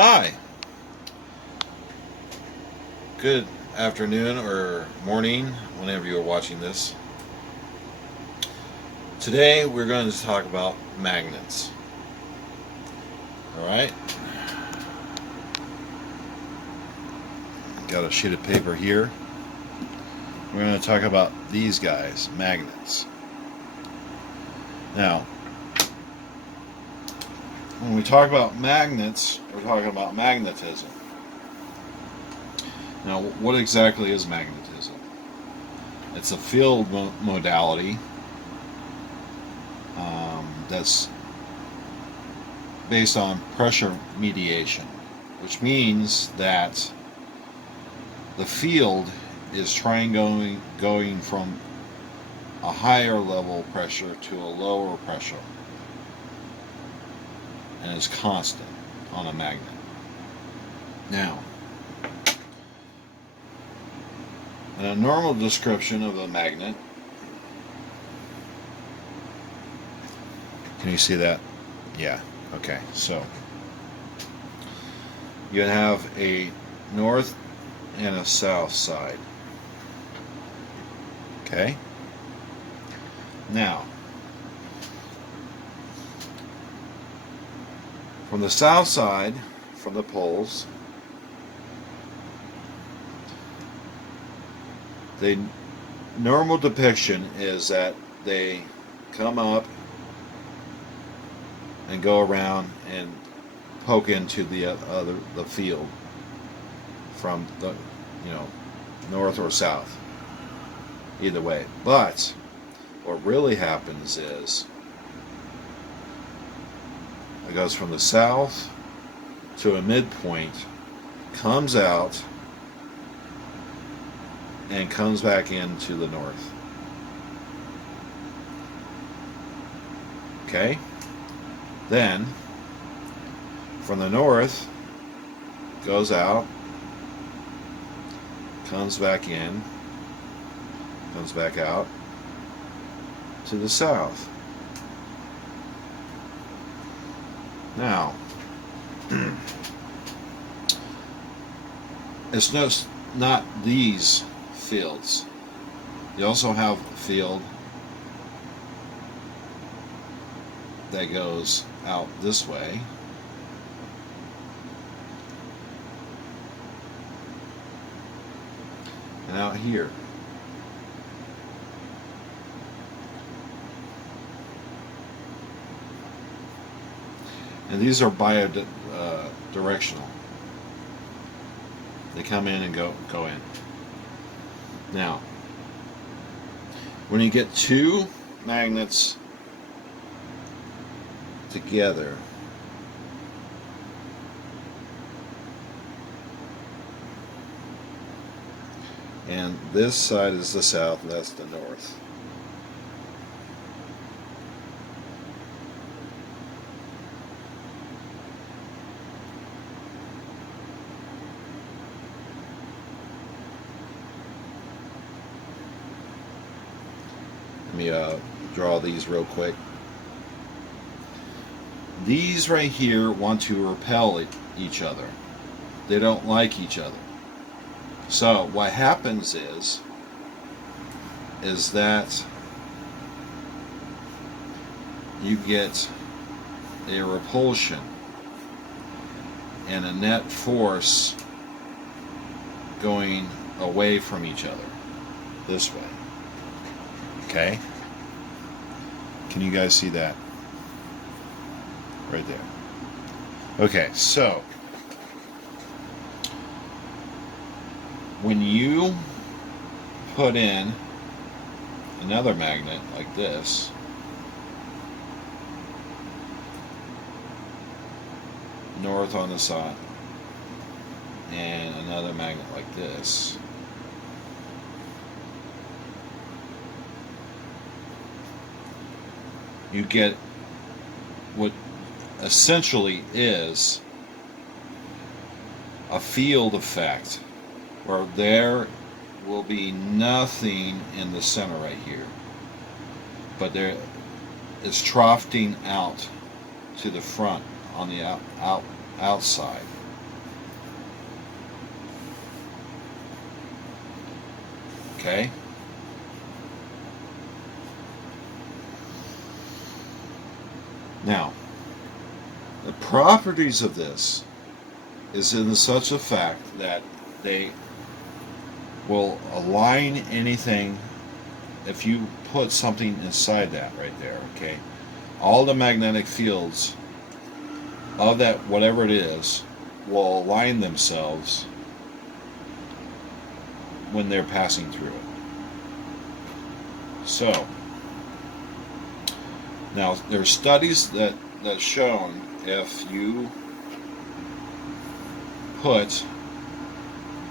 Hi, good afternoon or morning, whenever you're watching this. Today we're going to talk about magnets. Alright? Got a sheet of paper here. We're going to talk about these guys, magnets. Now, when we talk about magnets, we're talking about magnetism. Now, what exactly is magnetism? It's a field modality that's based on pressure mediation, which means that the field is going from a higher level pressure to a lower pressure, and is constant on a magnet. Now, in a normal description of a magnet, can you see that? Yeah, okay. So, you have a north and a south side. Okay? Now, from the south side, from the poles, the normal depiction is that they come up and go around and poke into the field from the north or south, either way. But what really happens is it goes from the south to a midpoint, comes out, and comes back into the north. Okay? Then, from the north, goes out, comes back in, comes back out to the south. Now, it's not these fields. You also have a field that goes out this way, and out here. And these are directional. They come in and go in. Now, when you get two magnets together, and this side is the south, and that's the north. Let me draw these real quick. These right here want to repel each other. They don't like each other. So what happens is that you get a repulsion and a net force going away from each other this way. Okay? Can you guys see that? Right there. Okay, so when you put in another magnet like this, north on the side, and another magnet like this, you get what essentially is a field effect, where there will be nothing in the center right here, but there it's troughing out to the front on the outside. Okay? Now, the properties of this is in such a fact that they will align anything if you put something inside that right there, okay? All the magnetic fields of that, whatever it is, will align themselves when they're passing through it. So, now there's studies that's shown if you put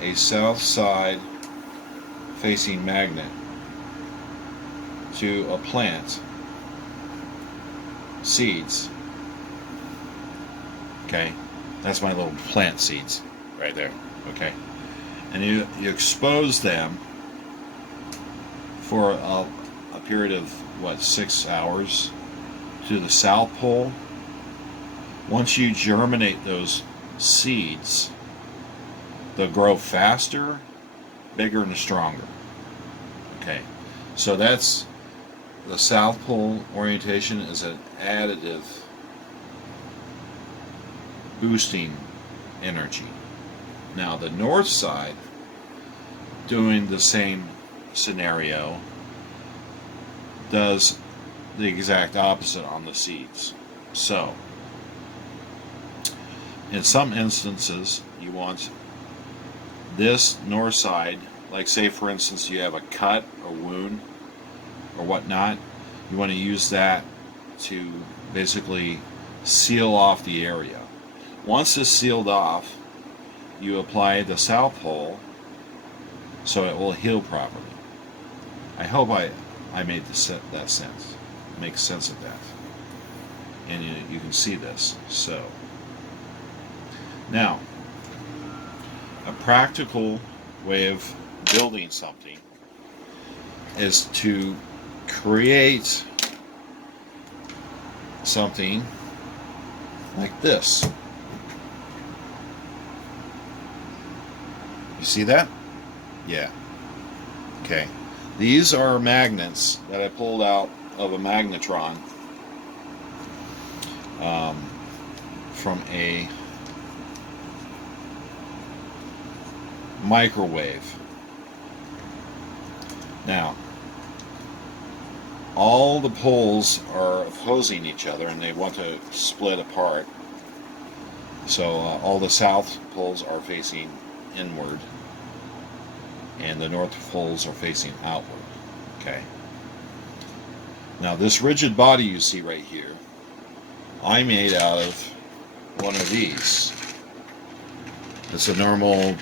a south side facing magnet to a plant, seeds, okay, that's my little plant seeds right there, okay, and you expose them for a period of what, 6 hours to the South Pole. Once you germinate those seeds, they'll grow faster, bigger, and stronger. Okay, so that's the South Pole orientation is an additive boosting energy. Now the north side, doing the same scenario, does the exact opposite on the seeds. So in some instances you want this north side, like say for instance you have a cut or wound or whatnot, you want to use that to basically seal off the area. Once it's sealed off, you apply the South Pole so it will heal properly. I hope I made that sense. Make sense of that. And you can see this. So now, a practical way of building something is to create something like this. You see that? Yeah. Okay. These are magnets that I pulled out of a magnetron from a microwave. Now, all the poles are opposing each other and they want to split apart. So all the south poles are facing inward and the north poles are facing outward. Okay. Now this rigid body you see right here, I made out of one of these. It's a normal,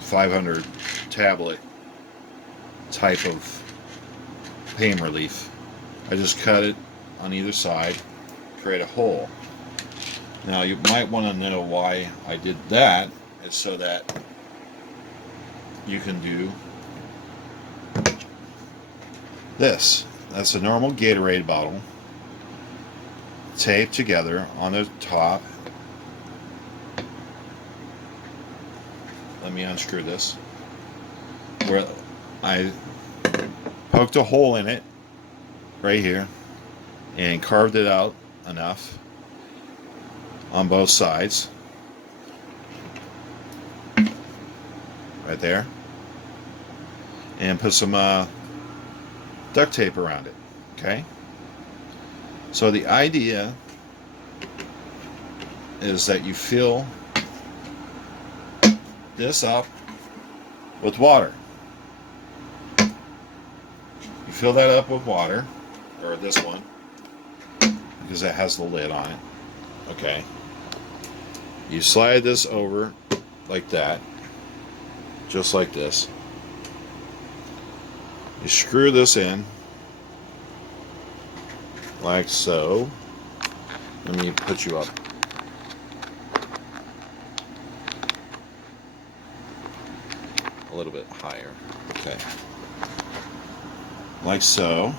500 tablet type of pain relief. I just cut it on either side, create a hole. Now you might want to know why I did that. It's so that you can do this. That's a normal Gatorade bottle taped together on the top. Let me unscrew this. Where I poked a hole in it right here and carved it out enough on both sides. Right there. And put some duct tape around it. Okay? So the idea is that you fill this up with water. You fill that up with water, or this one, because it has the lid on it. Okay. You slide this over like that, just like this. You screw this in like so. Let me put you up. A little bit higher. Okay. Like so.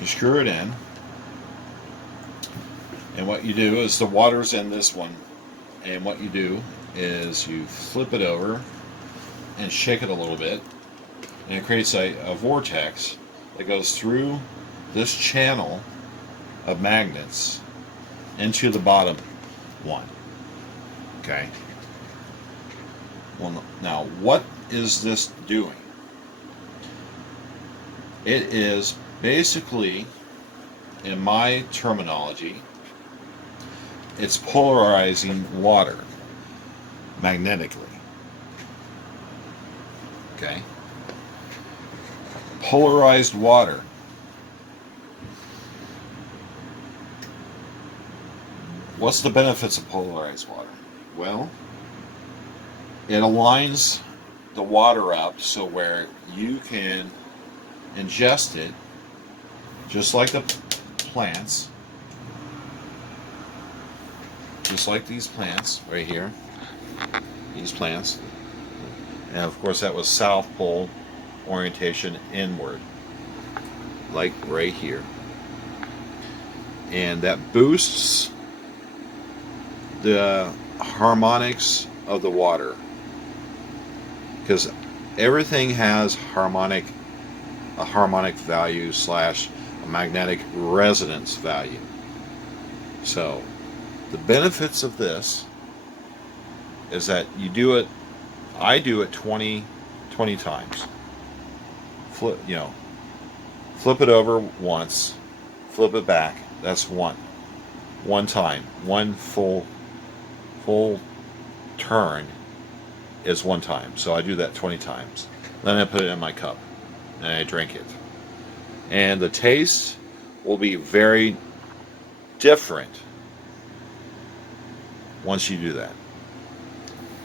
You screw it in. And what you do is the water's in this one. And what you do is you flip it over and shake it a little bit, and it creates a vortex that goes through this channel of magnets into the bottom one. Okay. Well, now what is this doing? It is basically, in my terminology, it's polarizing water magnetically. Okay? Polarized water. What's the benefits of polarized water? Well, it aligns the water up so where you can ingest it just like the plants, just like these plants right here, these plants. And of course that was south pole orientation inward, like right here. And that boosts the harmonics of the water, because everything has a harmonic value slash a magnetic resonance value. So the benefits of this is that you do it, I do it 20 times. Flip it over once, flip it back, that's one time, one full turn is one time. So I do that 20 times. Then I put it in my cup and I drink it. And the taste will be very different once you do that.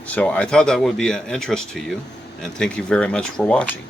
So I thought that would be an interest to you, and thank you very much for watching.